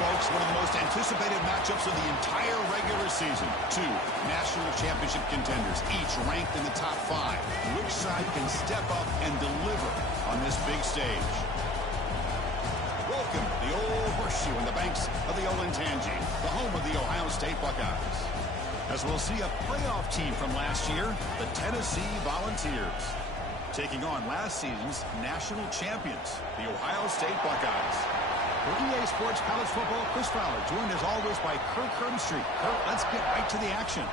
folks, one of the most anticipated matchups of the entire regular season. Two national championship contenders, each ranked in the top 5. Which side can step up and deliver on this big stage? Welcome to the Old Horseshoe on the banks of the Olentangy, the home of the Ohio State Buckeyes. As we'll see a playoff team from last year, the Tennessee Volunteers, taking on last season's national champions, the Ohio State Buckeyes. For EA Sports College Football, Chris Fowler, joined as always by Kirk Herbstreit. Kirk, let's get right to the action.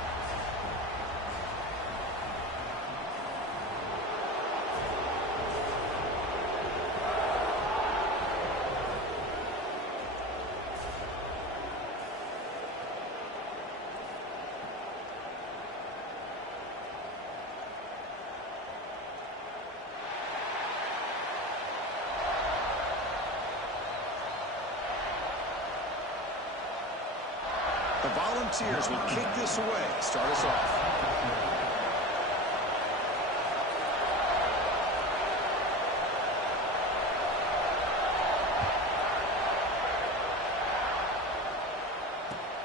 The Volunteers will kick this away, start us off.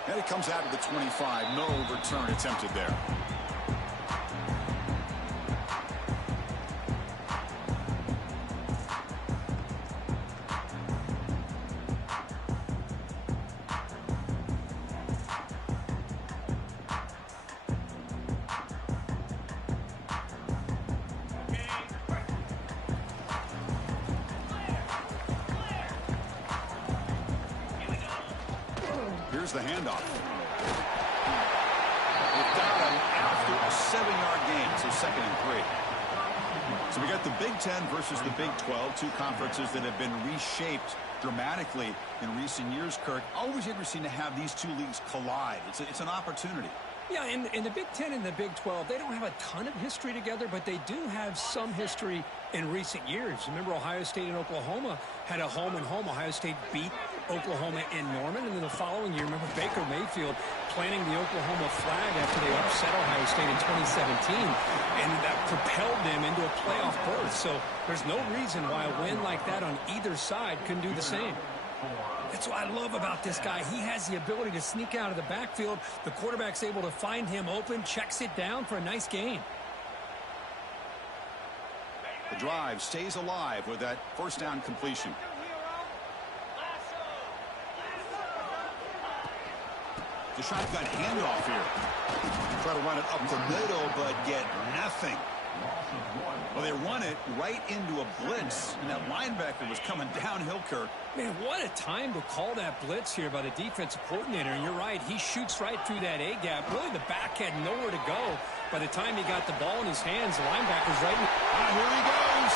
And it comes out of the 25. No return attempted there. Here's the handoff. They've got him after a 7-yard gain, so 2nd and 3. So we got the Big Ten versus the Big 12, two conferences that have been reshaped dramatically in recent years, Kirk. Always interesting to have these two leagues collide. It's an opportunity. Yeah, in the Big Ten and the Big 12, they don't have a ton of history together, but they do have some history in recent years. Remember, Ohio State and Oklahoma had a home-and-home. Ohio State beat Oklahoma in Norman, and then the following year, remember Baker Mayfield planting the Oklahoma flag after they upset Ohio State in 2017, and that propelled them into a playoff berth. So there's no reason why a win like that on either side couldn't do the same. That's what I love about this guy. He has the ability to sneak out of the backfield. The quarterback's able to find him open, checks it down for a nice gain. The drive stays alive with that first down completion. The shotgun handoff here. Try to run it up the middle, but get nothing. Well, they run it right into a blitz, and that linebacker was coming downhill, Kirk. Man, what a time to call that blitz here by the defensive coordinator. And you're right, he shoots right through that A-gap. Really, the back had nowhere to go. By the time he got the ball in his hands, the linebacker's right in. Here he goes.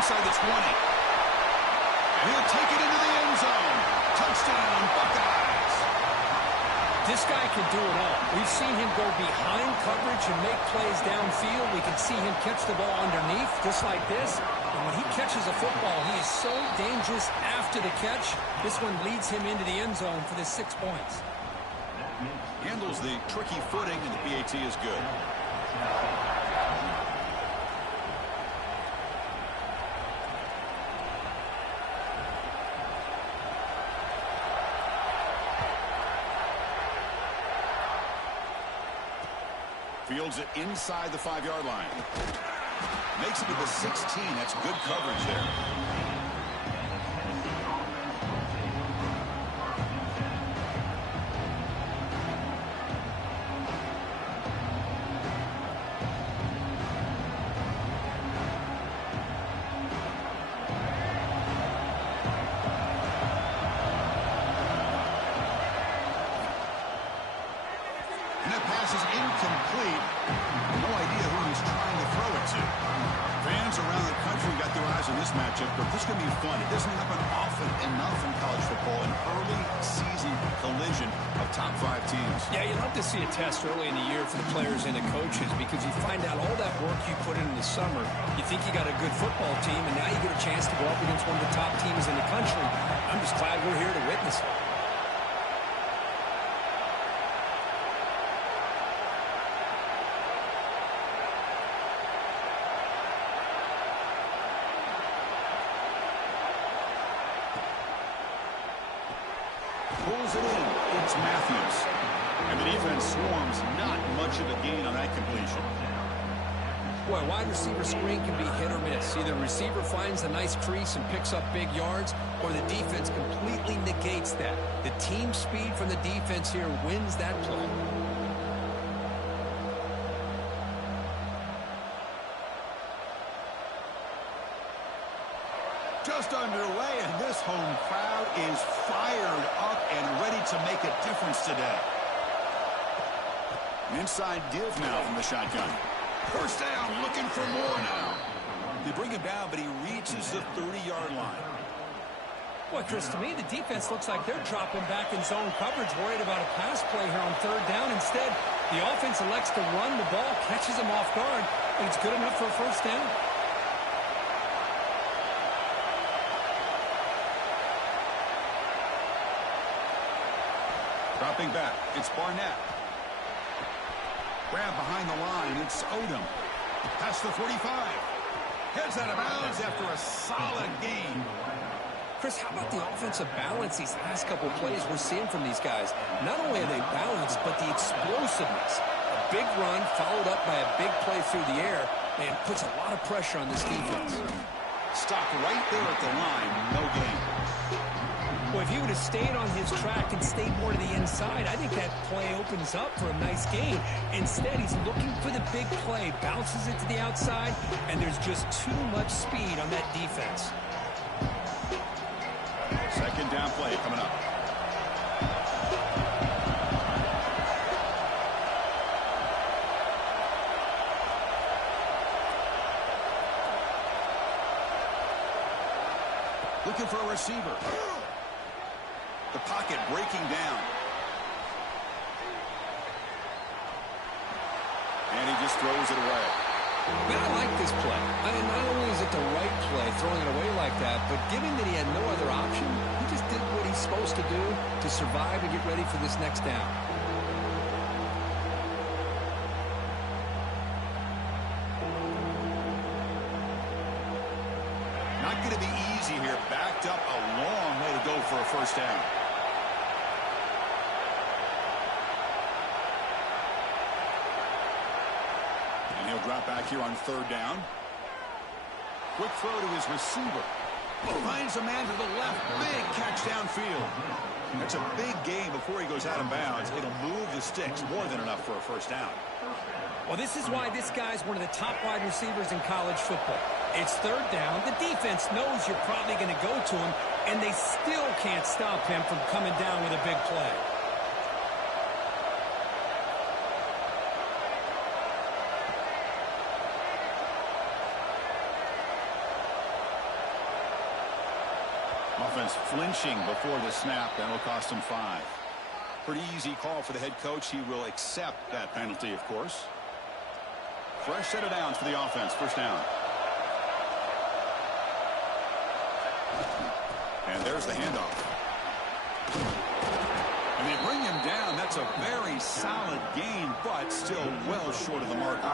Inside the 20. And he'll take it into the end zone. Touchdown, Buckeyes. This guy can do it all. We've seen him go behind coverage and make plays downfield. We can see him catch the ball underneath, just like this. And when he catches a football, he is so dangerous after the catch. This one leads him into the end zone for the 6 points. Handles the tricky footing, and the PAT is good. Fields it inside the 5-yard line. Makes it to the 16. That's good coverage there. And that pass is incomplete. No idea who he's trying to throw it to. Fans around the country got their eyes on this matchup, but this is going to be fun. It doesn't happen often enough in college football, an early season collision of top 5 teams. Yeah, you love to see a test early in the year for the players and the coaches because you find out all that work you put in the summer. You think you got a good football team, and now you get a chance to go up against one of the top teams in the country. I'm just glad we're here to witness it. pulls it in. It's Matthews. And the defense swarms. Not much of a gain on that completion. Boy, wide receiver screen can be hit or miss. Either the receiver finds a nice crease and picks up big yards, or the defense completely negates that. The team speed from the defense here wins that play. Just underway, and this home crowd is fired up and ready to make a difference today. An inside give now from the shotgun. First down, looking for more now. They bring him down, but he reaches the 30-yard line. Boy, Chris, to me, the defense looks like they're dropping back in zone coverage, worried about a pass play here on third down. Instead, the offense elects to run the ball, catches him off guard, and it's good enough for a first down. Dropping back, it's Barnett. Grab behind the line, it's Odom. Past the 45. Heads out of bounds after a solid gain. Chris, how about the offensive balance these last couple plays we're seeing from these guys? Not only are they balanced, but the explosiveness. A big run followed up by a big play through the air, and puts a lot of pressure on this defense. Stopped right there at the line, no gain. Well, if he would have stayed on his track and stayed more to the inside, I think that play opens up for a nice gain. Instead, he's looking for the big play, bounces it to the outside, and there's just too much speed on that defense. Second down play coming up. Looking for a receiver. The pocket breaking down. And he just throws it away. Man, I like this play. I mean, not only is it the right play, throwing it away like that, but given that he had no other option, he just did what he's supposed to do to survive and get ready for this next down. Not going to be easy here. Backed up a long way to go for a first down. And he'll drop back here on third down. Quick throw to his receiver. Finds a man to the left. Big catch downfield. That's a big gain before he goes out of bounds. It'll move the sticks. More than enough for a first down. Well, this is why this guy's one of the top wide receivers in college football. It's third down. The defense knows you're probably going to go to him, and they still can't stop him from coming down with a big play. Offense flinching before the snap, and it'll cost him 5. Pretty easy call for the head coach. He will accept that penalty, of course. Fresh set of downs for the offense. First down. And there's the handoff. And they bring him down. That's a very solid gain, but still well short of the marker.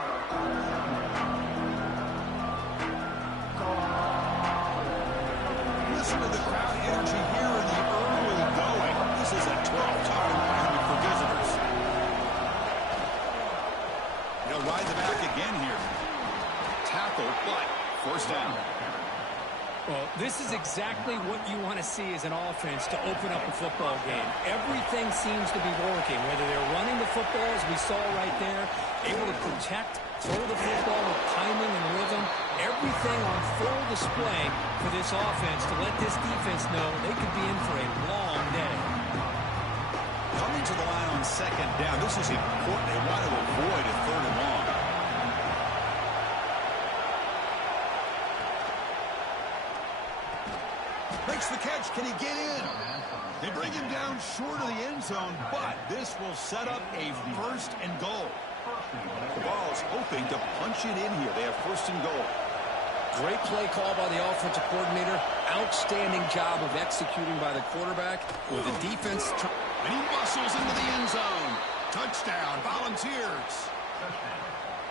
Listen to the crowd energy here in the early going. This is a tough environment for visitors. He'll ride the back again here. Tackle, but first down. Well, this is exactly what you want to see as an offense to open up a football game. Everything seems to be working, whether they're running the football, as we saw right there, able to protect, throw the football with timing and rhythm. Everything on full display for this offense to let this defense know they could be in for a long day. Coming to the line on second down, this is important. They want to avoid a third and long. Makes the catch. Can he get in? They bring him down short of the end zone, but this will set up a first and goal. The Vols hoping to punch it in here. They have first and goal. Great play call by the offensive coordinator. Outstanding job of executing by the quarterback with the defense. And he muscles into the end zone. Touchdown, Volunteers.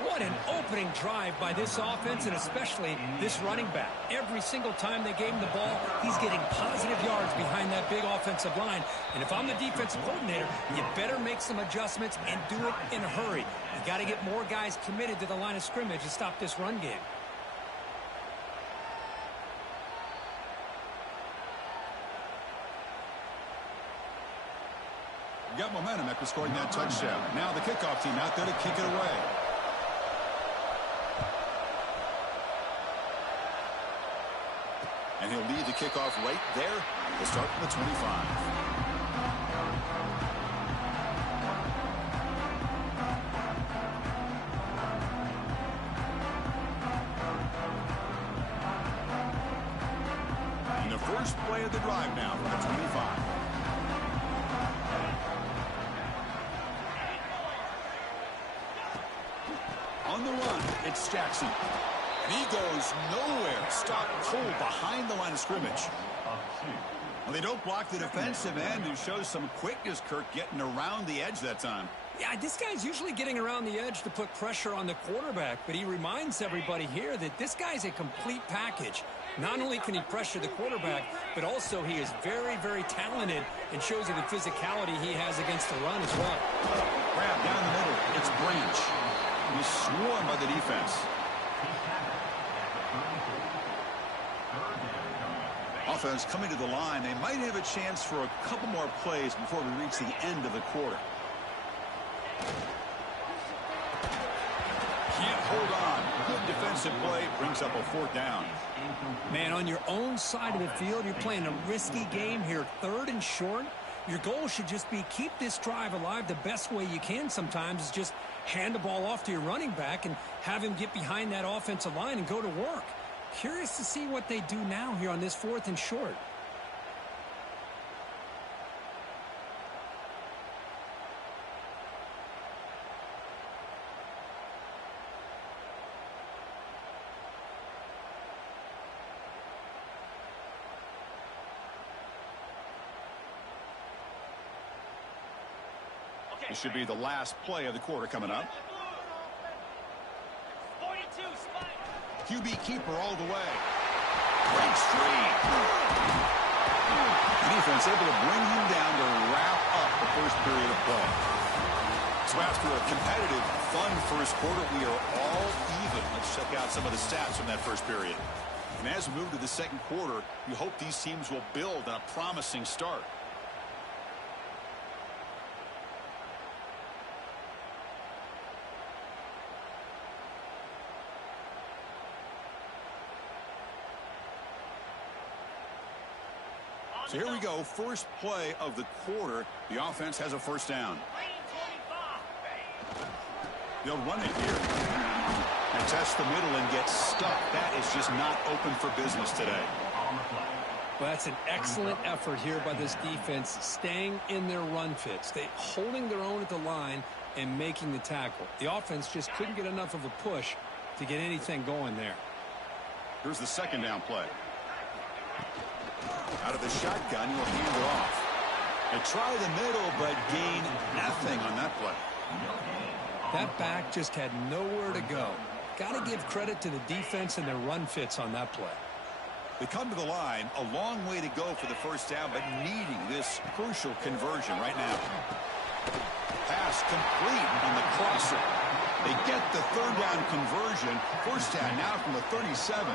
What an opening drive by this offense, and especially this running back. Every single time they gave him the ball, he's getting positive yards behind that big offensive line. And if I'm the defensive coordinator, you better make some adjustments and do it in a hurry. You got to get more guys committed to the line of scrimmage to stop this run game. Got momentum after scoring that touchdown. Now the kickoff team out there to kick it away. And he'll lead the kickoff right there. We'll start from the 25. And the first play of the drive now from the 25. On the run, it's Jackson. And he goes nowhere. Stop cold behind the line of scrimmage. Well, they don't block the defensive end, who shows some quickness, Kirk, getting around the edge that time. Yeah, this guy's usually getting around the edge to put pressure on the quarterback, but he reminds everybody here that this guy's a complete package. Not only can he pressure the quarterback, but also he is very, very talented and shows you the physicality he has against the run as well. Grab down the middle. It's Branch. He's swarmed by the defense. Offense coming to the line. They might have a chance for a couple more plays before we reach the end of the quarter. Can't hold on. Good defensive play brings up a fourth down. Man, on your own side of the field, you're playing a risky game here. 3rd and short. Your goal should just be keep this drive alive. The best way you can sometimes is just hand the ball off to your running back and have him get behind that offensive line and go to work. Curious to see what they do now here on this 4th and short. This should be the last play of the quarter coming up. QB keeper all the way. Breaks free. The defense able to bring him down to wrap up the first period of play. So after a competitive, fun first quarter, we are all even. Let's check out some of the stats from that first period. And as we move to the second quarter, you hope these teams will build on a promising start. So here we go, first play of the quarter. The offense has a first down. They'll run it here. And test the middle and get stuck. That is just not open for business today. Well, that's an excellent effort here by this defense, staying in their run fits. They holding their own at the line and making the tackle. The offense just couldn't get enough of a push to get anything going there. Here's the second down play. Out of the shotgun, he'll hand it off. They try the middle, but gain nothing on that play. That back just had nowhere to go. Got to give credit to the defense and their run fits on that play. They come to the line, a long way to go for the first down, but needing this crucial conversion right now. Pass complete on the crosser. They get the third down conversion. First down now from the 37.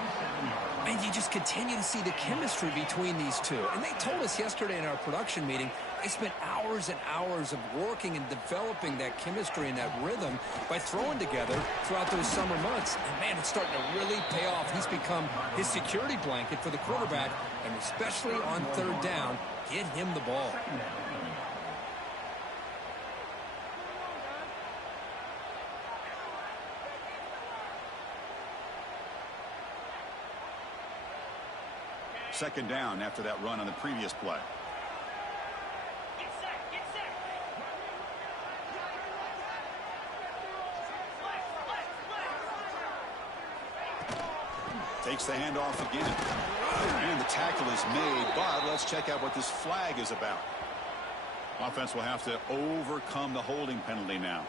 And you just continue to see the chemistry between these two. And they told us yesterday in our production meeting, they spent hours and hours of working and developing that chemistry and that rhythm by throwing together throughout those summer months. And, man, it's starting to really pay off. He's become his security blanket for the quarterback, and especially on third down, get him the ball. Second down after that run on the previous play. Takes the handoff again. And the tackle is made, but let's check out what this flag is about. Offense will have to overcome the holding penalty now.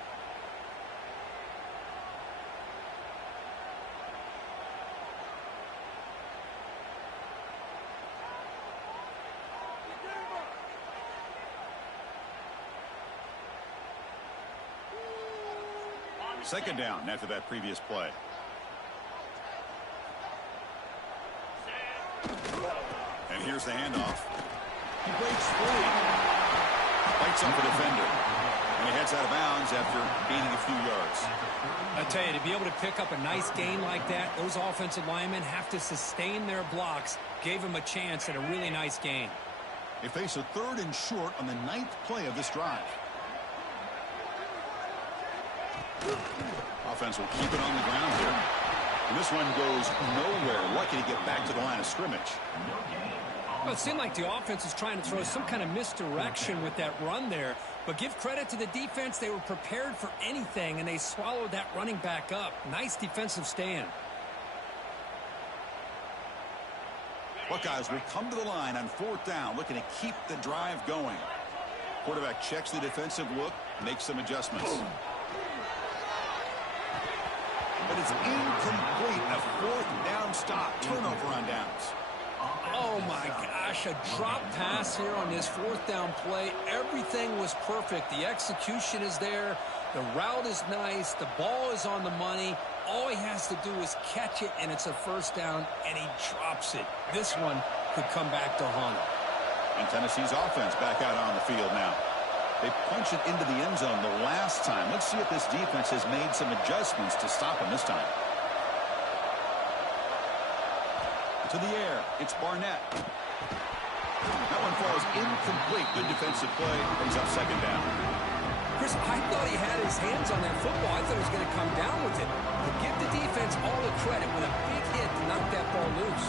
Second down after that previous play. And here's the handoff. He breaks free. Bites up a defender. And he heads out of bounds after gaining a few yards. I tell you, to be able to pick up a nice gain like that, those offensive linemen have to sustain their blocks. Gave him a chance at a really nice gain. They face a 3rd and short on the 9th play of this drive. Offense will keep it on the ground here. And this one goes nowhere. Lucky to get back to the line of scrimmage. Well, it seemed like the offense was trying to throw some kind of misdirection with that run there. But give credit to the defense. They were prepared for anything, and they swallowed that running back up. Nice defensive stand. Buckeyes will come to the line on 4th down, looking to keep the drive going. Quarterback checks the defensive look, makes some adjustments. But it's incomplete. A 4th down stop. Turnover on downs. Oh, my gosh. A drop pass here on this 4th down play. Everything was perfect. The execution is there. The route is nice. The ball is on the money. All he has to do is catch it, and it's a 1st down, and he drops it. This one could come back to haunt him. And Tennessee's offense back out on the field now. They punch it into the end zone the last time. Let's see if this defense has made some adjustments to stop him this time. To the air, it's Barnett. That one falls incomplete. Good defensive play. Brings up 2nd down. Chris, I thought he had his hands on that football. I thought he was going to come down with it. But give the defense all the credit with a big hit to knock that ball loose.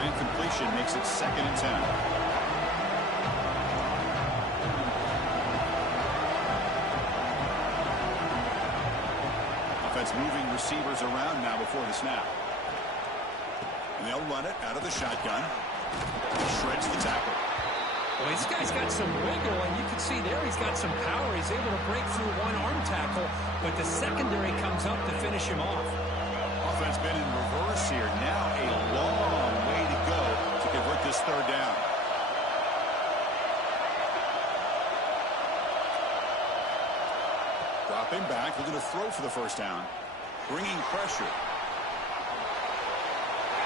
Incompletion makes it 2nd and 10. Offense moving receivers around now before the snap. And they'll run it out of the shotgun. Shreds the tackle. Well, this guy's got some wiggle, and you can see there he's got some power. He's able to break through one arm tackle, but the secondary comes up to finish him off. Offense been in reverse here. Now a long way to go to convert this 3rd down. Dropping back, looking to throw for the 1st down. Bringing pressure.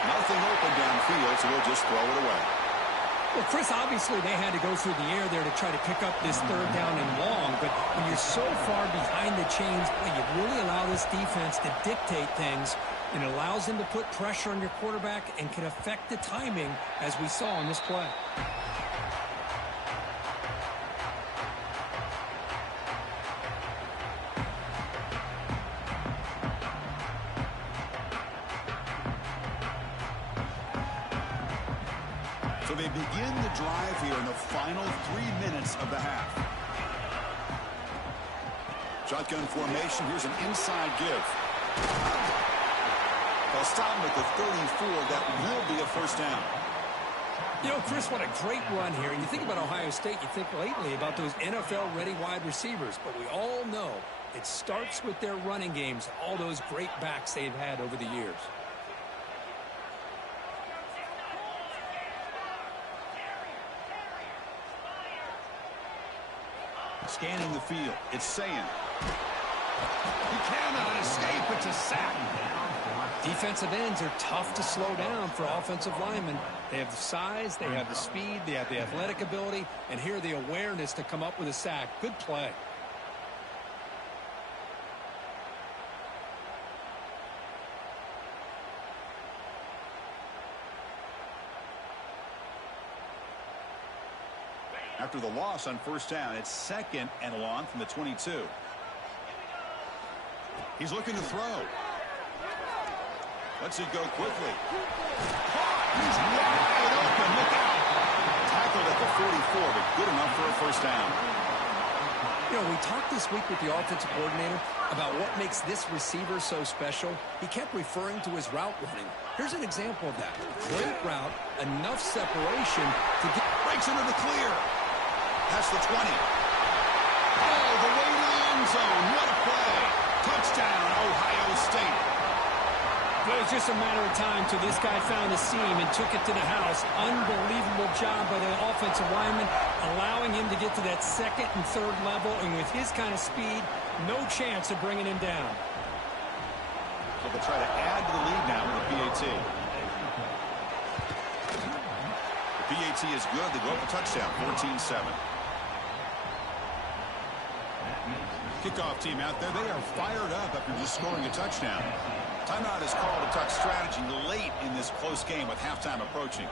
Nothing open downfield, so we'll just throw it away. Well, Chris, obviously they had to go through the air there to try to pick up this 3rd down and long, but when you're so far behind the chains, you really allow this defense to dictate things, and it allows them to put pressure on your quarterback and can affect the timing, as we saw on this play. So they begin the drive here in the final 3 minutes of the half. Shotgun formation. Here's an inside give. They'll stop him at the 34. That will be a 1st down. You know, Chris, what a great run here. And you think about Ohio State, you think lately about those NFL-ready wide receivers. But we all know it starts with their running games, all those great backs they've had over the years. Scanning the field. It's saying. He cannot escape. It's a sack. Defensive ends are tough to slow down for offensive linemen. They have the size, they have the speed, they have the athletic ability, and here the awareness to come up with a sack. Good play. After the loss on 1st down, it's 2nd and long from the 22. He's looking to throw. Lets it go quickly. He's wide open. Look out. Tackled at the 44, but good enough for a 1st down. You know, we talked this week with the offensive coordinator about what makes this receiver so special. He kept referring to his route running. Here's an example of that. Great route, enough separation to get... Breaks into the clear. That's the 20. Oh, the way to the end zone. What a play. Touchdown, Ohio State. Well, it was just a matter of time till this guy found a seam and took it to the house. Unbelievable job by the offensive lineman, allowing him to get to that second and third level, and with his kind of speed, no chance of bringing him down. So they'll try to add to the lead now with the PAT. The PAT is good. They go up a touchdown, 14-7. Kickoff team out there, they are fired up after just scoring a touchdown. Timeout is called to talk strategy late in this close game with halftime approaching.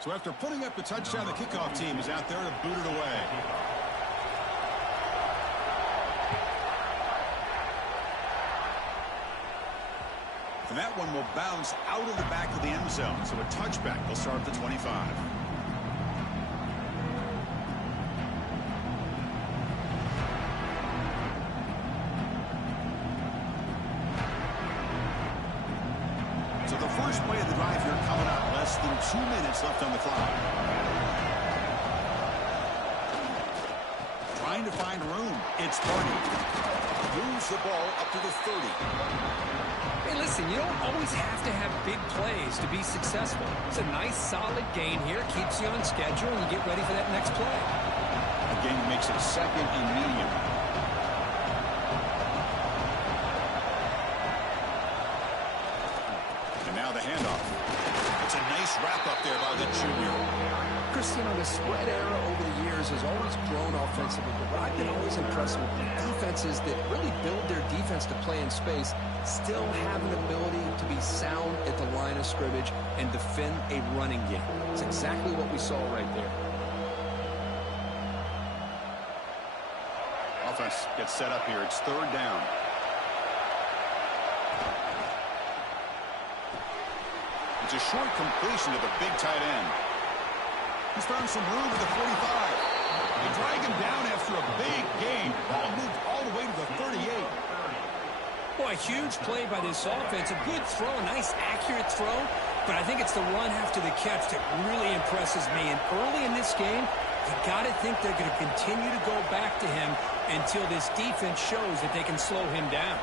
So after putting up the touchdown, the kickoff team is out there to boot it away. And that one will bounce out of the back of the end zone. So a touchback will start at the 25. So the first play of the drive here coming up. Less than 2 minutes left on the clock. Trying to find room. It's Barney. Moves the ball up to the 30. Hey, listen, you don't always have to have big plays to be successful. It's a nice, solid gain here. Keeps you on schedule, and you get ready for that next play. A gain makes it second and medium. And now the handoff. It's a nice wrap-up there by the junior. Christian, the spread era over the years has always grown offensively, but what I've been always impressed with defenses that really build their defense to play in space still have an ability to be sound at the line of scrimmage and defend a running game. It's exactly what we saw right there. Offense gets set up here. It's third down. It's a short completion to the big tight end. He's found some room at the 45. They drag him down after a big gain. Ball moved all the way to the 38. Boy, a huge play by this offense. A good throw, a nice, accurate throw. But I think it's the run after the catch that really impresses me. And early in this game, you got to think they're going to continue to go back to him until this defense shows that they can slow him down.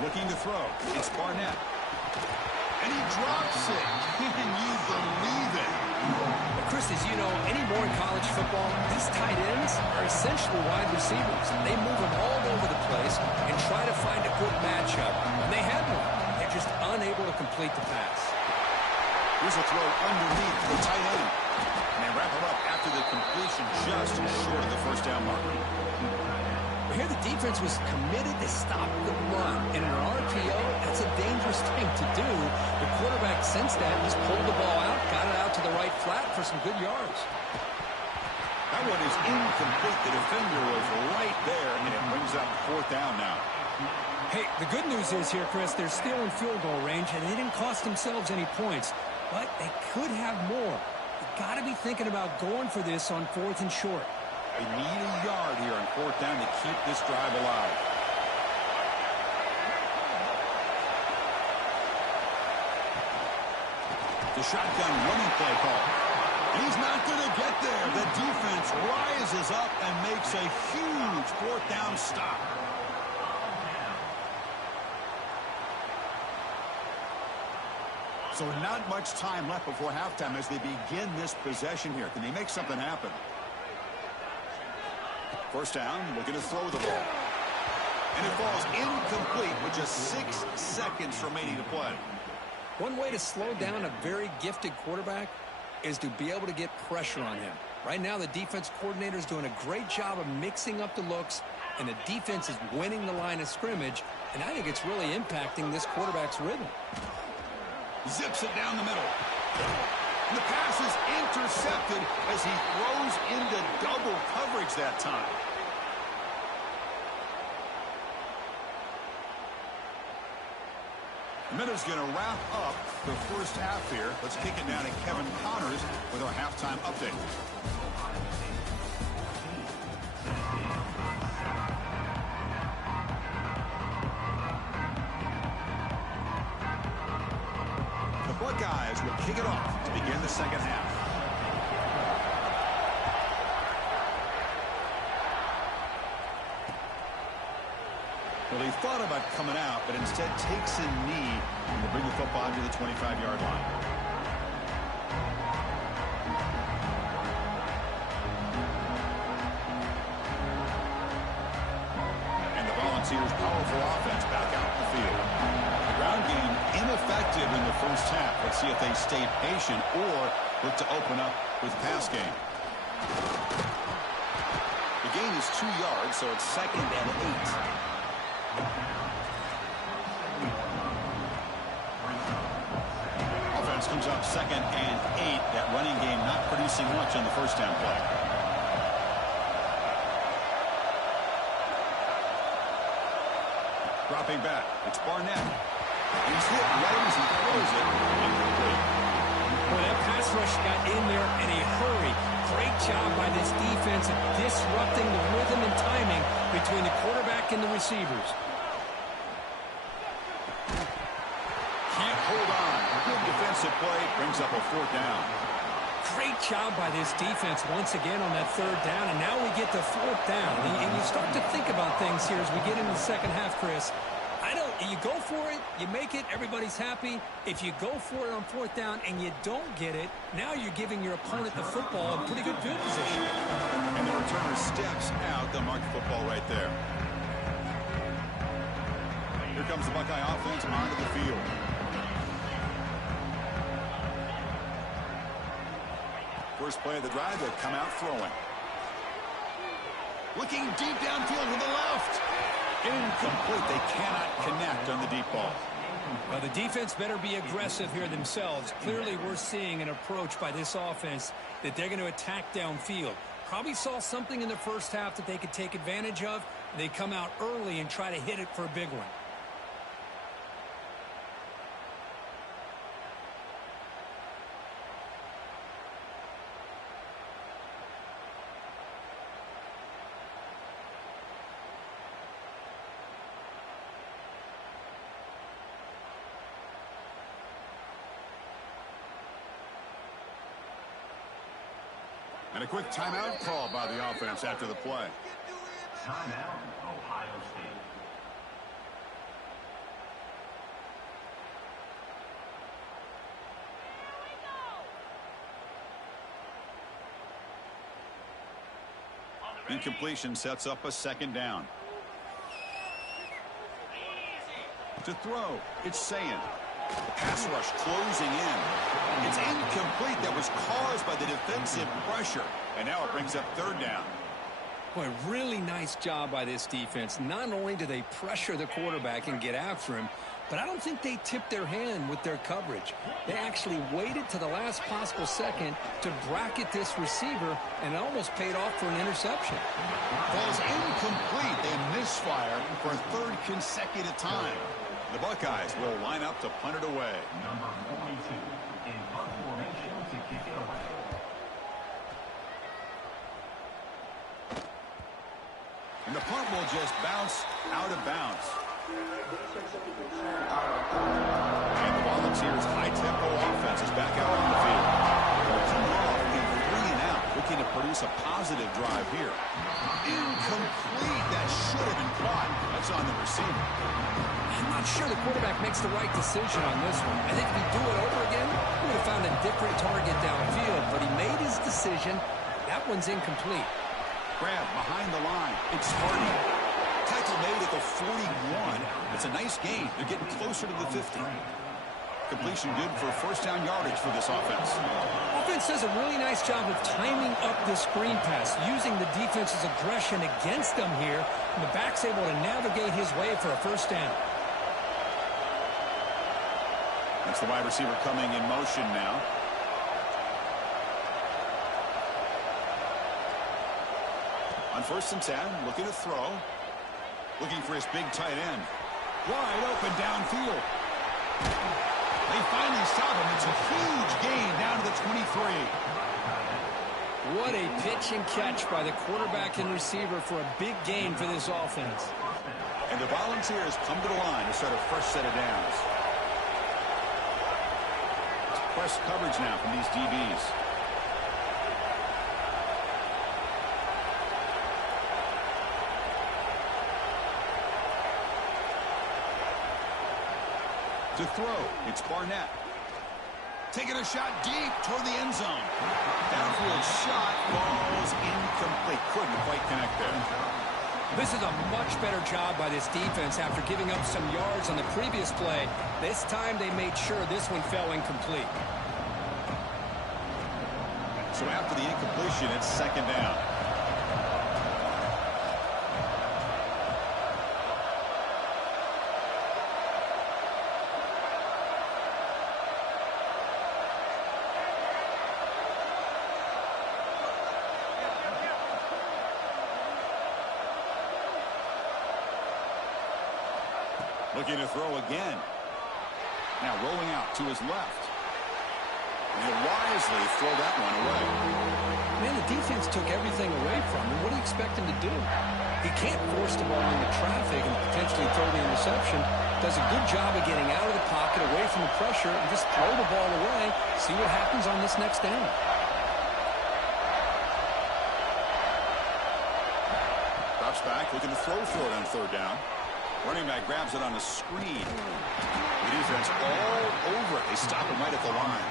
Looking to throw. It's Barnett. And he drops it. Can you believe it? Well, Chris, as you know, anymore in college football, these tight ends are essentially wide receivers. They move them all over the place and try to find a good matchup. And they had one. They're just unable to complete the pass. Here's a throw underneath the tight end. And they wrap him up after the completion just short of the first down mark. Here the defense was committed to stop the run. And in an RPO, that's a dangerous thing to do. The quarterback sensed that, just pulled the ball out, got it out to the right flat for some good yards. That one is incomplete. The defender was right there, and it brings up fourth down now. Hey, the good news is here, Chris, they're still in field goal range, and they didn't cost themselves any points. But they could have more. You got to be thinking about going for this on fourth and short. They need a yard here on fourth down to keep this drive alive. The shotgun running play call. He's not going to get there. The defense rises up and makes a huge fourth down stop. So not much time left before halftime as they begin this possession here. Can they make something happen? First down, looking to throw the ball. And it falls incomplete with just 6 seconds remaining to play. One way to slow down a very gifted quarterback is to be able to get pressure on him. Right now, the defense coordinator is doing a great job of mixing up the looks, and the defense is winning the line of scrimmage, and I think it's really impacting this quarterback's rhythm. Zips it down the middle. And the pass is intercepted as he throws into double coverage that time. The minute's going to wrap up the first half here. Let's kick it down to Kevin Connors with our halftime update. will kick it off to begin the second half. Well, he thought about coming out, but instead takes a knee and will bring the football to the 25-yard line. And the Volunteers' powerful offense back out in the field. The ground game ineffective in the first half. Let's see if they stay patient or look to open up with pass game. The gain is 2 yards, so it's 2nd and 8. Offense comes up 2nd and 8. That running game not producing much on the first down play. Dropping back. It's Barnett. He's hit right as he throws it. Incomplete. Well, that pass rush got in there in a hurry. Great job by this defense of disrupting the rhythm and timing between the quarterback and the receivers. Can't hold on. Good defensive play. Brings up a 4th down. Great job by this defense once again on that 3rd down, and now we get to 4th down. And you start to think about things here as we get into the second half, Chris. You go for it, you make it, everybody's happy. If you go for it on 4th down and you don't get it, now you're giving your opponent the football in pretty good field position. And the returner steps out. They'll mark the football right there. Here comes the Buckeye offense onto the field. First play of the drive, they'll come out throwing. Looking deep downfield with the left. Incomplete. They cannot connect on the deep ball. Well, the defense better be aggressive here themselves. Clearly, we're seeing an approach by this offense that they're going to attack downfield. Probably saw something in the first half that they could take advantage of. They come out early and try to hit it for a big one. And a quick timeout call by the offense after the play. Timeout, Ohio State. Incompletion sets up a 2nd down. To throw, it's Sayin. The pass rush closing in. It's incomplete. That was caused by the defensive pressure. And now it brings up 3rd down. Boy, really nice job by this defense. Not only do they pressure the quarterback and get after him, but I don't think they tipped their hand with their coverage. They actually waited to the last possible second to bracket this receiver, and it almost paid off for an interception. Ball's incomplete. They misfire for a 3rd consecutive time. The Buckeyes will line up to punt it away. Number 42 in punt formation to kick it away. And the punt will just bounce out of bounds. And the Volunteers' high-tempo offense is back out on the field. They're coming off a 3 and out, looking to produce a positive drive here. Incomplete. That should have been caught. That's on the receiver. I'm not sure the quarterback makes the right decision on this one. I think if he'd do it over again, he would have found a different target downfield, but he made his decision. That one's incomplete. Grab behind the line. It's Hardy. Tackle made at the 41. It's a nice gain. They're getting closer to the 50. Completion good for 1st down yardage for this offense. Offense does a really nice job of timing up the screen pass, using the defense's aggression against them here, and the back's able to navigate his way for a 1st down. That's the wide receiver coming in motion now. On 1st and 10, looking to throw. Looking for his big tight end. Wide open downfield. They finally stop him. It's a huge gain down to the 23. What a pitch and catch by the quarterback and receiver for a big gain for this offense. And the Volunteers come to the line to start a fresh set of downs. press coverage now from these DBs. To throw, it's Barnett. Taking a shot deep toward the end zone. Downfield shot falls incomplete. Couldn't quite connect there. This is a much better job by this defense after giving up some yards on the previous play. This time they made sure this one fell incomplete. So after the incompletion, it's second down. Looking to throw again. Now rolling out to his left. And he'll wisely throw that one away. Man, the defense took everything away from him. What do you expect him to do? He can't force the ball into traffic and potentially throw the interception. Does a good job of getting out of the pocket, away from the pressure, and just throw the ball away. See what happens on this next down. Drops back, looking to throw for it on third down. Running back grabs it on a screen. The defense all over it. They stop him right at the line.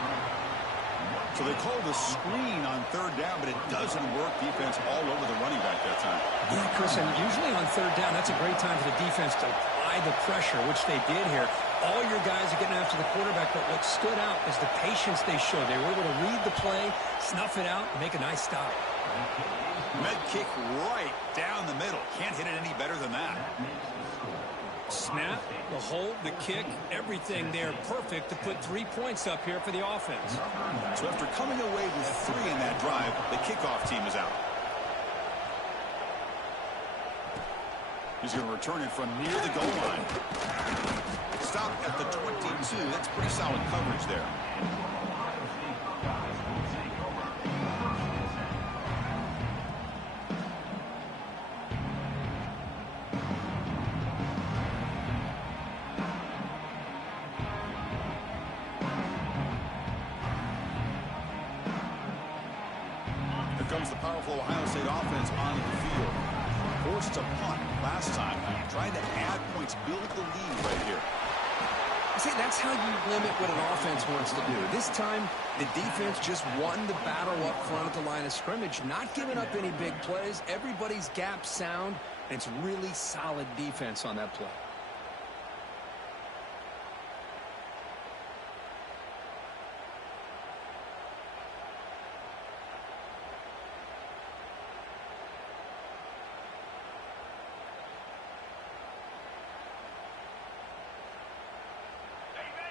So they call the screen on third down, but it doesn't work. Defense all over the running back that time. Yeah, Chris, and usually on third down, that's a great time for the defense to apply the pressure, which they did here. All your guys are getting after the quarterback, but what stood out is the patience they showed. They were able to read the play, snuff it out, and make a nice stop. Med kick right down the middle. Can't hit it any better than that. Snap, the hold, the kick, everything there perfect to put 3 points up here for the offense. So after coming away with 3 in that drive, the kickoff team is out. He's going to return it from near the goal line. Stop at the 22. That's pretty solid coverage there. Comes the powerful Ohio State offense onto the field. Forced to punt last time. Trying to add points, build the lead right here. See, that's how you limit what an offense wants to do. This time, the defense just won the battle up front at the line of scrimmage, not giving up any big plays. Everybody's gap sound, and it's really solid defense on that play.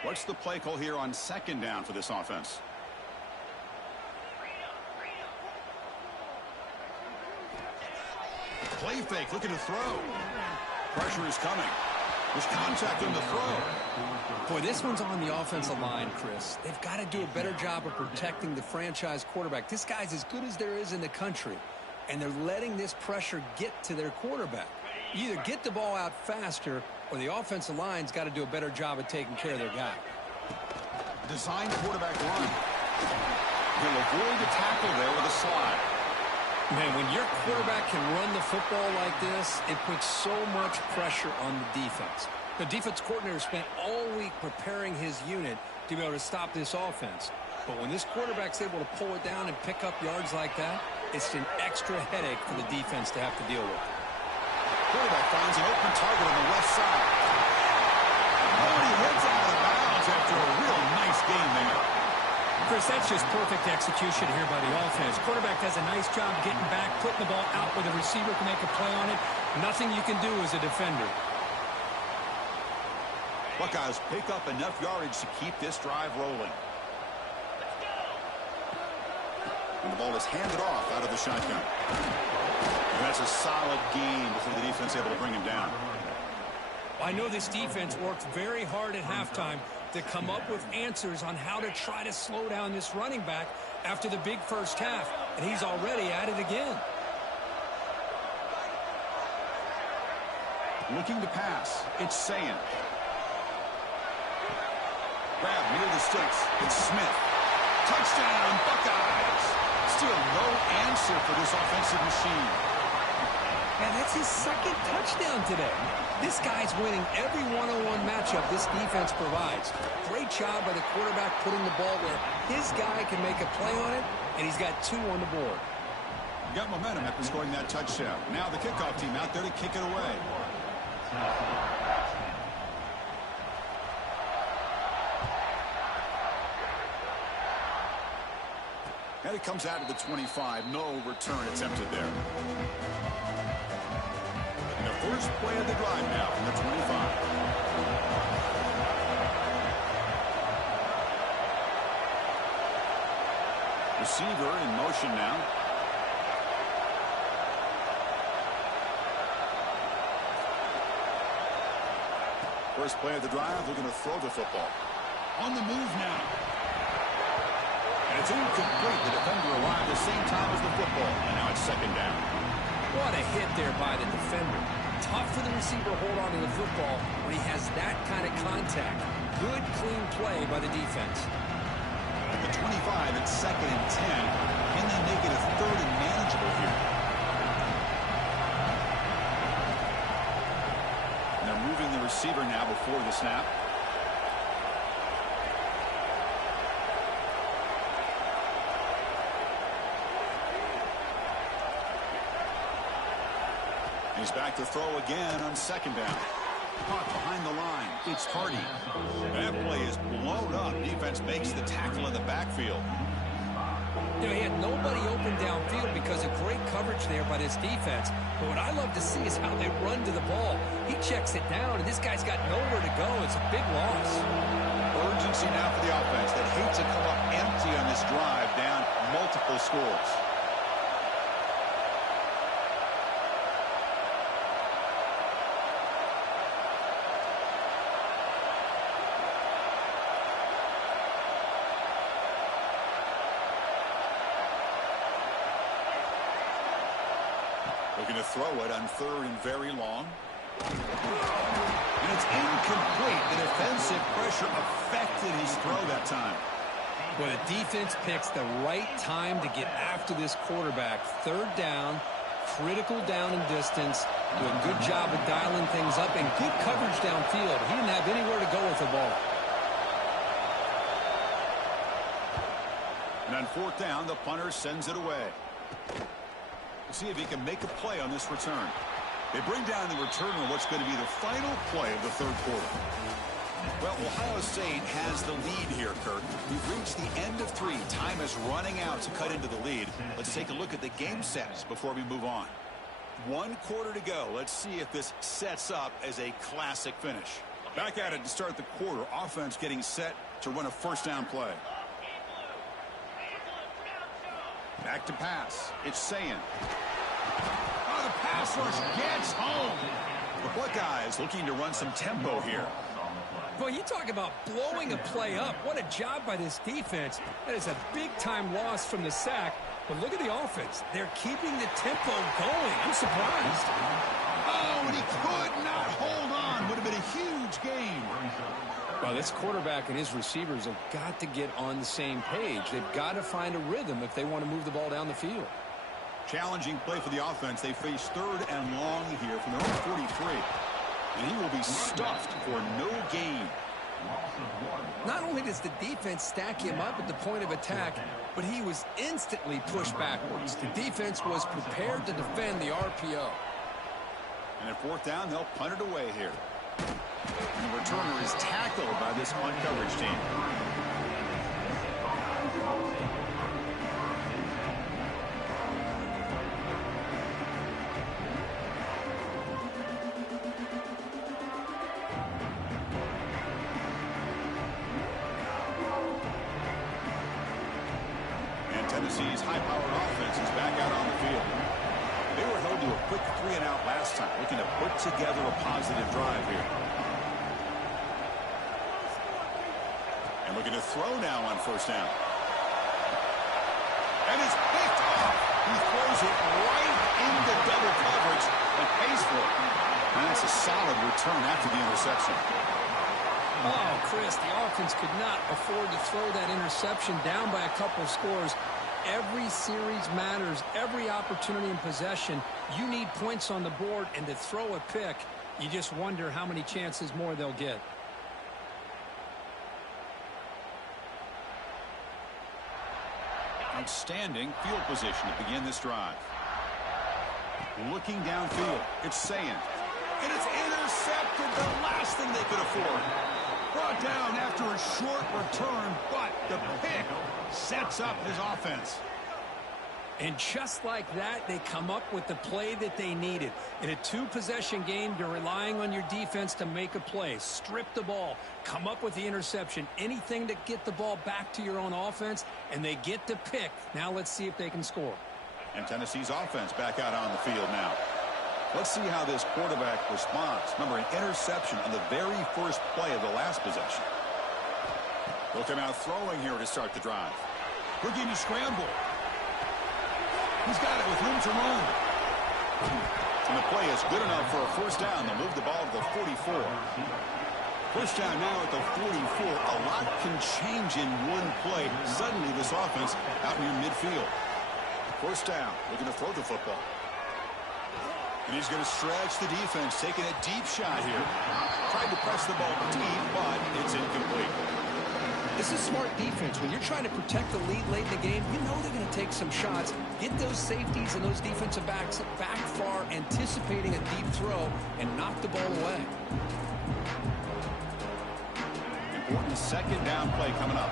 What's the play call here on second down for this offense? Play fake, looking to throw. Pressure is coming. There's contact on the throw. Boy, this one's on the offensive line, Chris. They've got to do a better job of protecting the franchise quarterback. This guy's as good as there is in the country, and they're letting this pressure get to their quarterback. You either get the ball out faster, or the offensive line's got to do a better job of taking care of their guy. Design quarterback run. He'll avoid the tackle there with a slide. Man, when your quarterback can run the football like this, it puts so much pressure on the defense. The defense coordinator spent all week preparing his unit to be able to stop this offense. But when this quarterback's able to pull it down and pick up yards like that, it's an extra headache for the defense to have to deal with. Quarterback finds an open target on the left side. Oh, and he heads out of bounds after a real nice game there. Chris, that's just perfect execution here by the offense. Quarterback does a nice job getting back, putting the ball out where the receiver can make a play on it. Nothing you can do as a defender. Buckeyes pick up enough yardage to keep this drive rolling. And the ball is handed off out of the shotgun. And that's a solid gain before the defense able to bring him down. I know this defense worked very hard at halftime to come up with answers on how to try to slow down this running back after the big first half, and he's already at it again. Looking to pass, it's Sayin. Grab near the sticks. It's Smith. Touchdown, Buckeyes. Still no answer for this offensive machine. And that's his second touchdown today. This guy's winning every one-on-one matchup this defense provides. Great job by the quarterback putting the ball where his guy can make a play on it, and he's got 2 on the board. Got momentum after scoring that touchdown. Now the kickoff team out there to kick it away. And it comes out of the 25. No return attempted there. And the first play of the drive now from the 25. Receiver in motion now. First play of the drive, they're going to throw the football. On the move now. And it's incomplete. The defender arrived at the same time as the football. And now it's second down. What a hit there by the defender. Tough for the receiver to hold on to the football when he has that kind of contact. Good, clean play by the defense. At the 25, it's second and 10. Can they make it a third and manageable here? And they're moving the receiver now before the snap. He's back to throw again on second down. Caught behind the line. It's Hardy. That play is blown up. Defense makes the tackle in the backfield. You know, he had nobody open downfield because of great coverage there by this defense. But what I love to see is how they run to the ball. He checks it down, and this guy's got nowhere to go. It's a big loss. Urgency now for the offense that hates to come up empty on this drive, down multiple scores. Looking to throw it on third and very long. And it's incomplete. The defensive pressure affected his throw that time. Well, the defense picks the right time to get after this quarterback. Third down, critical down and distance. Do a good job of dialing things up and good coverage downfield. He didn't have anywhere to go with the ball. And on fourth down, the punter sends it away. See if he can make a play on this return. They bring down the return on what's going to be the final play of the third quarter. Well, Ohio State has the lead here, Kirk. We've reached the end of 3. Time is running out to cut into the lead. Let's take a look at the game sets before we move on. 1 quarter to go. Let's see if this sets up as a classic finish. Back at it to start the quarter. Offense getting set to run a first down play. Back to pass. It's Sayin. Oh, the pass rush gets home. The Buckeyes looking to run some tempo here. Boy, you talk about blowing a play up. What a job by this defense. That is a big-time loss from the sack. But look at the offense. They're keeping the tempo going. I'm surprised. Oh, and he could not hold on. Would have been a huge game. Well, this quarterback and his receivers have got to get on the same page. They've got to find a rhythm if they want to move the ball down the field. Challenging play for the offense. They face third and long here from their own 43. And he will be stuffed for no gain. Not only does the defense stack him up at the point of attack, but he was instantly pushed backwards. The defense was prepared to defend the RPO. And at fourth down, they'll punt it away here. And the returner is tackled by this punt coverage team. And Tennessee's high-powered offense is back out on the field. They were held to a quick 3-and-out last time, looking to put together a positive drive here. And looking to throw now on first down. And it's picked off. He throws it right into double coverage and pays for it. And that's a solid return after the interception. Oh, Chris, the offense could not afford to throw that interception down by a couple of scores. Every series matters. Every opportunity in possession, you need points on the board, and to throw a pick, you just wonder how many chances more they'll get. Outstanding field position to begin this drive. Looking downfield, it's Saying. And it's intercepted, the last thing they could afford. Brought down after a short return, but the pick sets up his offense. And just like that, they come up with the play that they needed. In a two-possession game, you're relying on your defense to make a play. Strip the ball, come up with the interception, anything to get the ball back to your own offense, and they get the pick. Now let's see if they can score. And Tennessee's offense back out on the field now. Let's see how this quarterback responds. Remember, an interception on the very first play of the last possession. He'll come out throwing here to start the drive. Looking to scramble. He's got it with room to roam. And the play is good enough for a first down. They'll move the ball to the 44. First down now at the 44. A lot can change in one play. Suddenly this offense out near midfield. First down. Looking to throw the football. And he's going to stretch the defense, taking a deep shot here. Tried to press the ball deep, but it's incomplete. This is smart defense. When you're trying to protect the lead late in the game, you know they're going to take some shots. Get those safeties and those defensive backs back far, anticipating a deep throw, and knock the ball away. Important second down play coming up.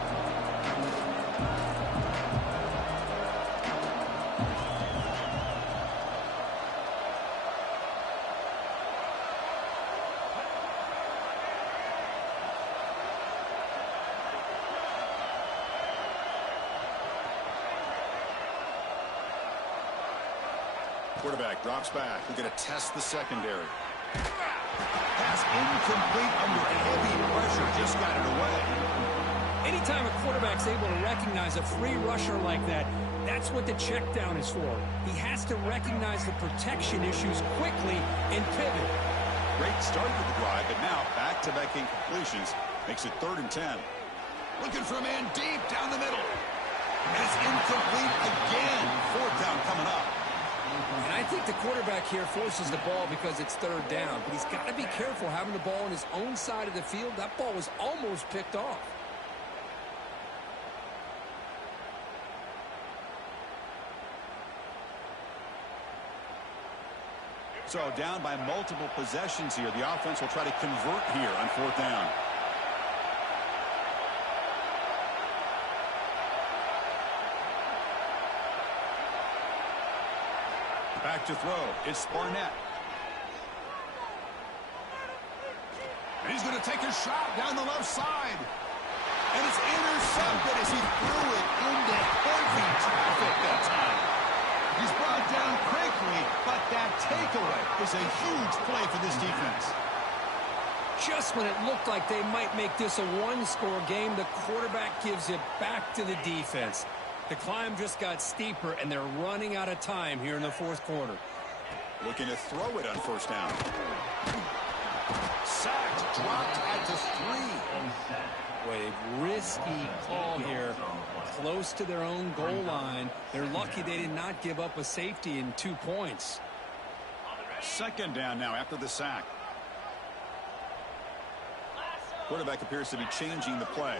Quarterback drops back. We're going to test the secondary. Pass incomplete under heavy pressure. Just got it away. Anytime a quarterback's able to recognize a free rusher like that, that's what the check down is for. He has to recognize the protection issues quickly and pivot. Great start to the drive, but now back-to-back incompletions makes it 3rd and 10. Looking for a man deep down the middle. And it's incomplete again. 4th down coming up. And I think the quarterback here forces the ball because it's 3rd down. But he's got to be careful having the ball on his own side of the field. That ball was almost picked off. So down by multiple possessions here. The offense will try to convert here on 4th down. Back to throw. It's Barnett. And he's going to take a shot down the left side. And it's intercepted as he threw it into heavy traffic that time. He's brought down quickly, but that takeaway is a huge play for this defense. Just when it looked like they might make this a one-score game, the quarterback gives it back to the defense. The climb just got steeper, and they're running out of time here in the 4th quarter. Looking to throw it on 1st down. Sacked, dropped at the 3. Boy, a risky call here. Close to their own goal line. They're lucky they did not give up a safety in 2 points. 2nd down now after the sack. Quarterback appears to be changing the play.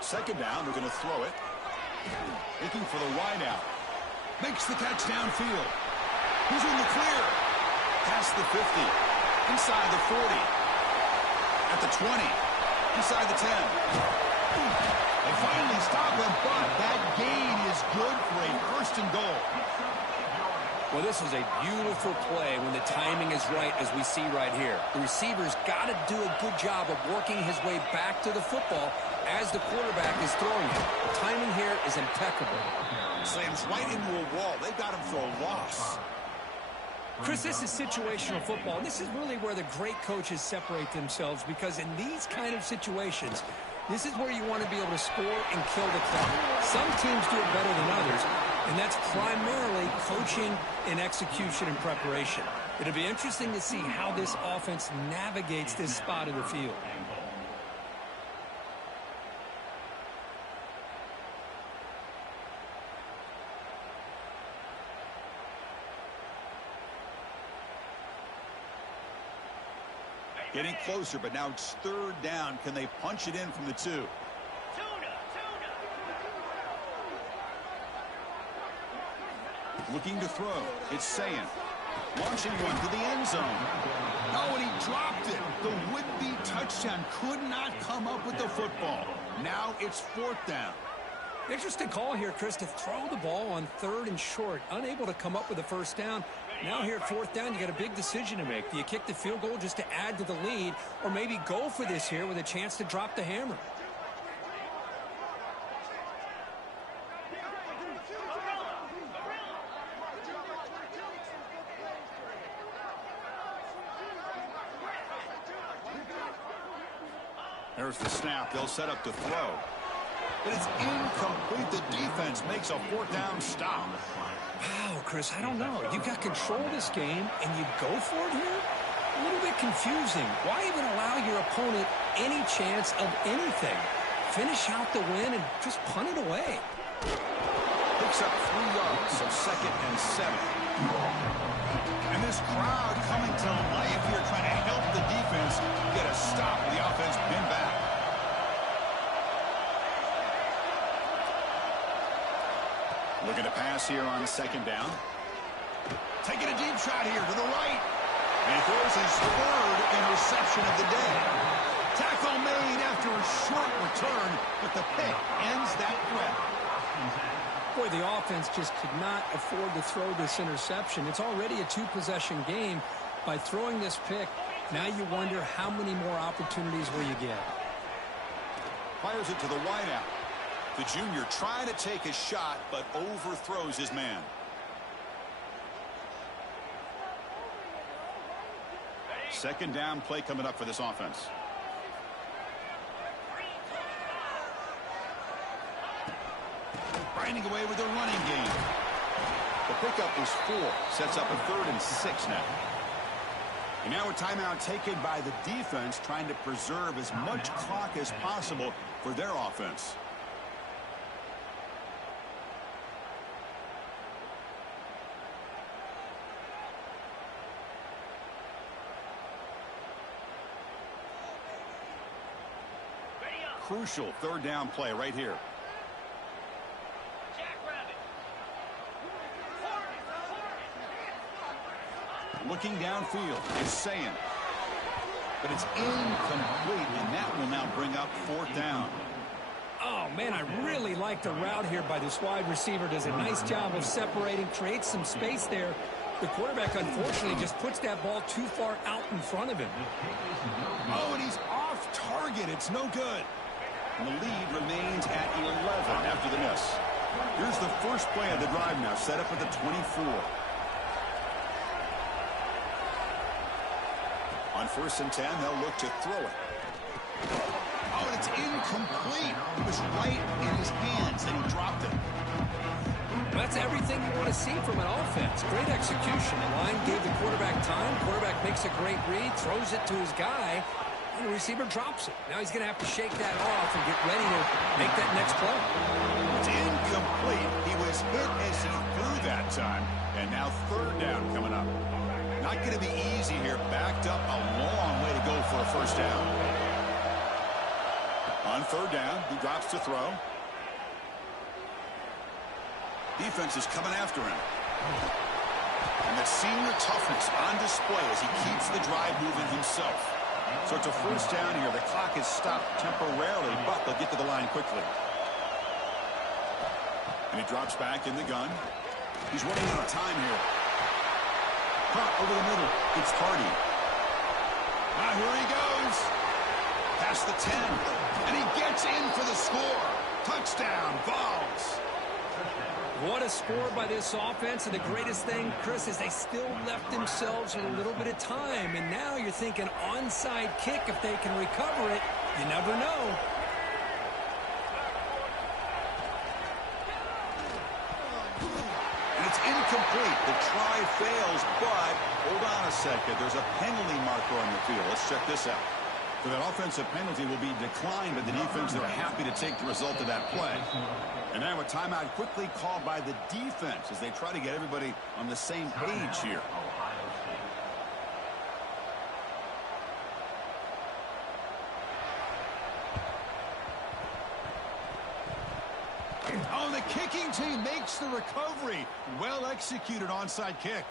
2nd down, they're going to throw it. Looking for the wide out. Makes the catch downfield. Who's in the clear? Past the 50. Inside the 40. At the 20. Inside the 10. They finally stop him, but that gain is good for a 1st and goal. Well, this was a beautiful play when the timing is right, as we see right here. The receiver's got to do a good job of working his way back to the football as the quarterback is throwing it. The timing here is impeccable. Slams right into a wall. They've got him for a loss. Chris, this is situational football. This is really where the great coaches separate themselves, because in these kind of situations, this is where you want to be able to score and kill the clock. Some teams do it better than others, and that's primarily coaching and execution and preparation. It'll be interesting to see how this offense navigates this spot of the field. Getting closer, but now it's third down. Can they punch it in from the 2? Looking to throw. It's Sayin. Launching one to the end zone. Oh, and he dropped it. The would-be touchdown could not come up with the football. Now it's fourth down. Interesting call here, Chris, to throw the ball on 3rd and short. Unable to come up with a first down. Now here at 4th down, you got a big decision to make. Do you kick the field goal just to add to the lead, or maybe go for this here with a chance to drop the hammer? There's the snap. They'll set up to throw. But it's incomplete. The defense makes a 4th down stop. Wow, Chris, I don't know. You got control of this game, and you go for it here? A little bit confusing. Why even allow your opponent any chance of anything? Finish out the win and just punt it away. Picks up 3 yards, so 2nd and 7. And this crowd coming to life here, trying to help the defense get a stop. The offense pinned back. Looking to pass here on 2nd down. Taking a deep shot here to the right. And he throws his 3rd interception of the day. Tackle made after a short return, but the pick ends that threat. Boy, the offense just could not afford to throw this interception. It's already a 2-possession game. By throwing this pick, now you wonder how many more opportunities will you get. Fires it to the wideout. The junior trying to take a shot, but overthrows his man. Second down play coming up for this offense. Grinding away with the running game. The pickup is 4. Sets up a 3rd and 6 now. And now a timeout taken by the defense, trying to preserve as much clock as possible for their offense. Crucial 3rd down play right here. Looking downfield, it's Sayin. But it's incomplete, and that will now bring up 4th down. Oh, man, I really like the route here by this wide receiver. Does a nice job of separating, creates some space there. The quarterback, unfortunately, just puts that ball too far out in front of him. Oh, and he's off target. It's no good. And the lead remains at 11 after the miss. Here's the first play of the drive now, set up at the 24. On 1st and 10, they'll look to throw it. Oh, and it's incomplete. It was right in his hands, and he dropped it. That's everything you want to see from an offense. Great execution. The line gave the quarterback time. Quarterback makes a great read, throws it to his guy, and the receiver drops it. Now he's going to have to shake that off and get ready to make that next play. It's incomplete. He was hit as he threw that time, and now 3rd down coming up. Not going to be easy here. Backed up a long way to go for a 1st down. On 3rd down, he drops to throw. Defense is coming after him. And the senior toughness on display as he keeps the drive moving himself. So it's a 1st down here. The clock is stopped temporarily, but they'll get to the line quickly. And he drops back in the gun. He's running out of time here. Caught over the middle. It's Hardy. Now here he goes. Past the 10. And he gets in for the score. Touchdown, Vols. What a score by this offense. And the greatest thing, Chris, is they still left themselves with a little bit of time. And now you're thinking onside kick if they can recover it. You never know. And it's incomplete. The try fails, but hold on a second. There's a penalty marker on the field. Let's check this out. So that offensive penalty will be declined by the defense. They're happy to take the result of that play. And now a timeout quickly called by the defense as they try to get everybody on the same page here. Oh, the kicking team makes the recovery. Well executed onside kick.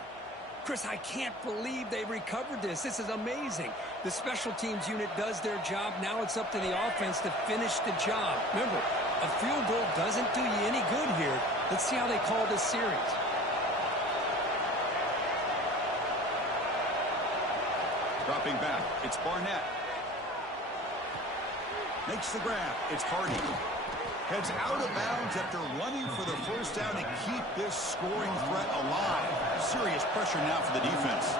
Chris, I can't believe they recovered this. This is amazing. The special teams unit does their job. Now it's up to the offense to finish the job. Remember, a field goal doesn't do you any good here. Let's see how they call this series. Dropping back, it's Barnett. Makes the grab, it's Hardy. Heads out of bounds after running for the first down to keep this scoring threat alive. Serious pressure now for the defense.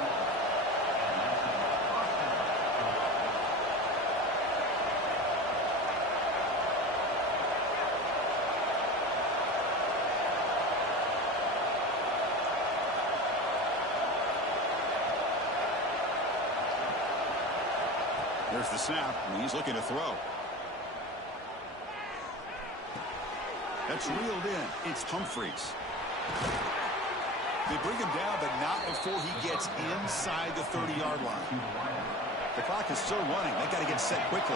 There's the snap, and he's looking to throw. That's reeled in. It's Humphreys. They bring him down, but not before he gets inside the 30-yard line. The clock is still running. They got to get set quickly.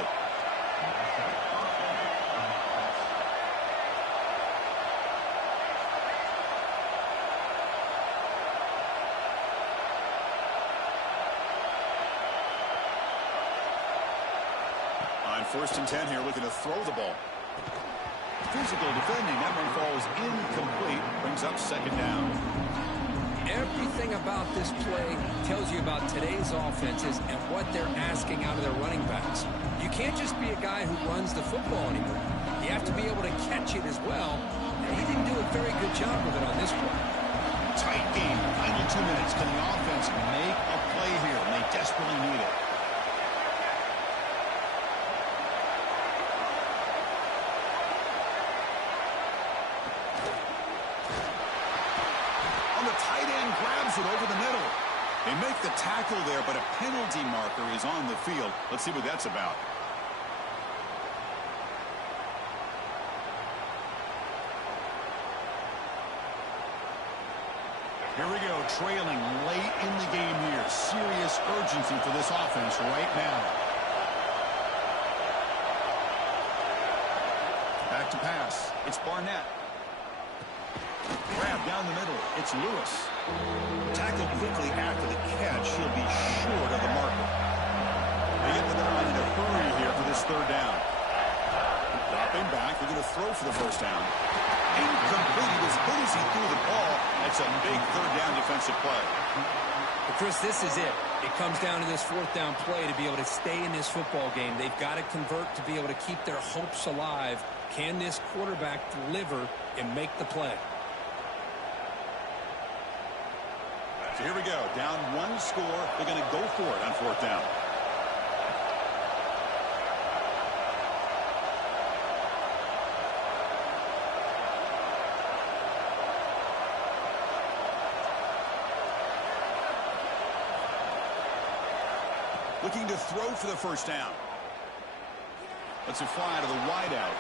On 1st and 10 here, looking to throw the ball. Physical defending. That one falls incomplete. Brings up 2nd down. Everything about this play tells you about today's offenses and what they're asking out of their running backs. You can't just be a guy who runs the football anymore. You have to be able to catch it as well. And he didn't do a very good job with it on this play. Tight game. Final 2 minutes. Can the offense make a play here? And they desperately need it. It over the middle. They make the tackle there, but a penalty marker is on the field. Let's see what that's about. Here we go, trailing late in the game here. Serious urgency for this offense right now. Back to pass. It's Barnett. Grab down the middle. It's Lewis. Tackled quickly after the catch. He'll be short of the marker. They get to the line in a hurry here for this 3rd down. Dropping back. They're going to throw for the 1st down. Incomplete. He was hit as he threw the ball. That's a big 3rd down defensive play. But Chris, this is it. It comes down to this 4th down play to be able to stay in this football game. They've got to convert to be able to keep their hopes alive. Can this quarterback deliver and make the play? So here we go. Down 1 score. They're going to go for it on 4th down. Looking to throw for the 1st down. Lets it fly to the wideout.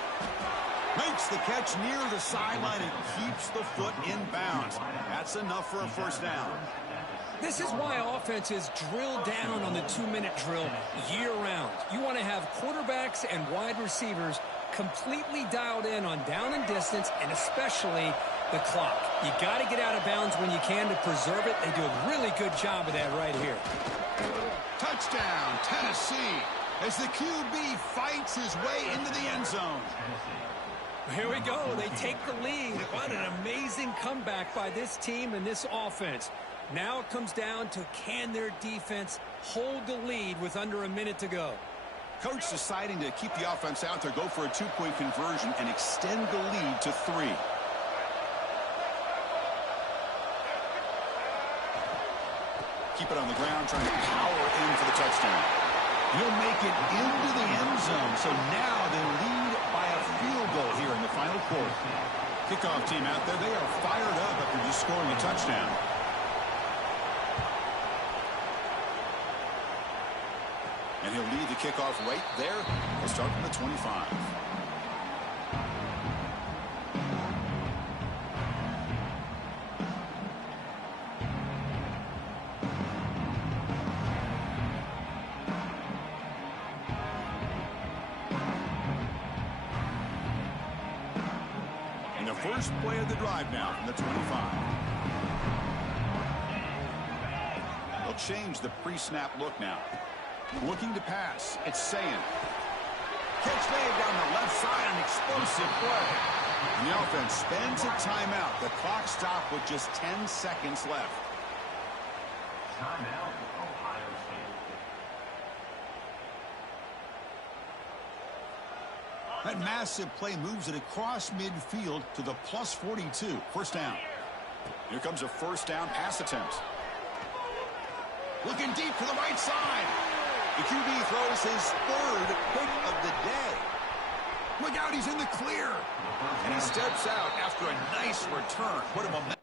Makes the catch near the sideline and keeps the foot in bounds. That's enough for a 1st down. This is why offenses drill down on the 2-minute drill year-round. You want to have quarterbacks and wide receivers completely dialed in on down and distance, and especially the clock. You got to get out of bounds when you can to preserve it. They do a really good job of that right here. Touchdown, Tennessee, as the QB fights his way into the end zone. Here we go. They take the lead. What an amazing comeback by this team and this offense. Now it comes down to, can their defense hold the lead with under a minute to go? Coach deciding to keep the offense out there, go for a 2-point conversion, and extend the lead to 3. Keep it on the ground, trying to power in for the touchdown. He'll make it into the end zone, so now they lead by a field goal here in the final quarter. Kickoff team out there, they are fired up after just scoring a touchdown. And he'll lead the kickoff right there. He'll start from the 25. And the first play of the drive now from the 25. They'll change the pre-snap look now. Looking to pass. It's Sayin. Catch made down the left side. An explosive play. And the offense spends a timeout. The clock stopped with just 10 seconds left. Timeout, Ohio State. That massive play moves it across midfield to the plus 42. First down. Here comes a first down pass attempt. Looking deep to the right side. The QB throws his third pick of the day. Look out, he's in the clear. And he steps out after a nice return. What a momentum.